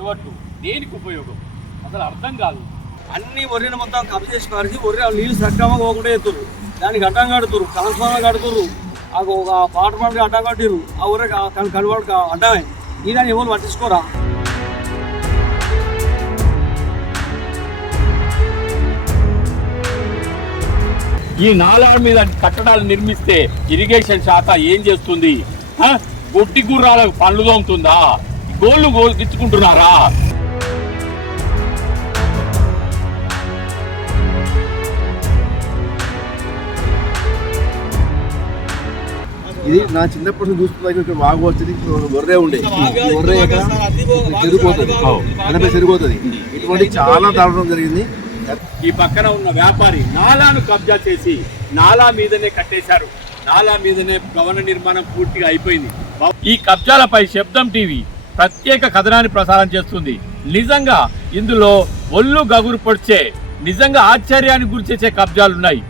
అలవాటు. దేనికి ఉపయోగం? అసలు అర్థం కాదు. అన్ని వరిని మొత్తం కబ్జ చేసి పారేసి వరి నీళ్ళు సక్రమంగా ఒకటే ఎత్తురు దానికి అడ్డం కడుతురు ట్రాన్స్ఫార్మర్ కడుతురు ఆ ఒక పాట పాటకి అడ్డం కట్టిరు ఆ ఊరే కనువాడు అడ్డమే ఈ దాన్ని ఎవరు పట్టించుకోరా? ఈ నాలా మీద కట్టడాలు నిర్మిస్తే ఇరిగేషన్ శాఖ ఏం చేస్తుంది? గొడ్డి గుర్రాలకు పనులు తోముతుందా? గోళ్ళు తెచ్చుకుంటున్నారా ఇది నా చిన్నప్పటి నుంచి చూస్తున్నా ఇక్కడ వాగు వచ్చింది గొర్రె ఉండే. ఈ గొర్రె చెరిపోతుంది ఎనభై చెరిపోతుంది ఇటువంటి చాలా దారుణం జరిగింది. ఈ పక్కన ఉన్న వ్యాపారి నాలాను కబ్జా చేసి నాలా మీదనే కట్టేశారు. నాలా మీదనే భవన నిర్మాణం పూర్తిగా అయిపోయింది. ఈ కబ్జాలపై శబ్దం టీవీ. ప్రత్యేక కథనాన్ని ప్రసారం చేస్తుంది. నిజంగా ఇందులో ఒళ్ళు గగురు పొడిచే నిజంగా ఆశ్చర్యానికి గురిచేసే కబ్జాలున్నాయి.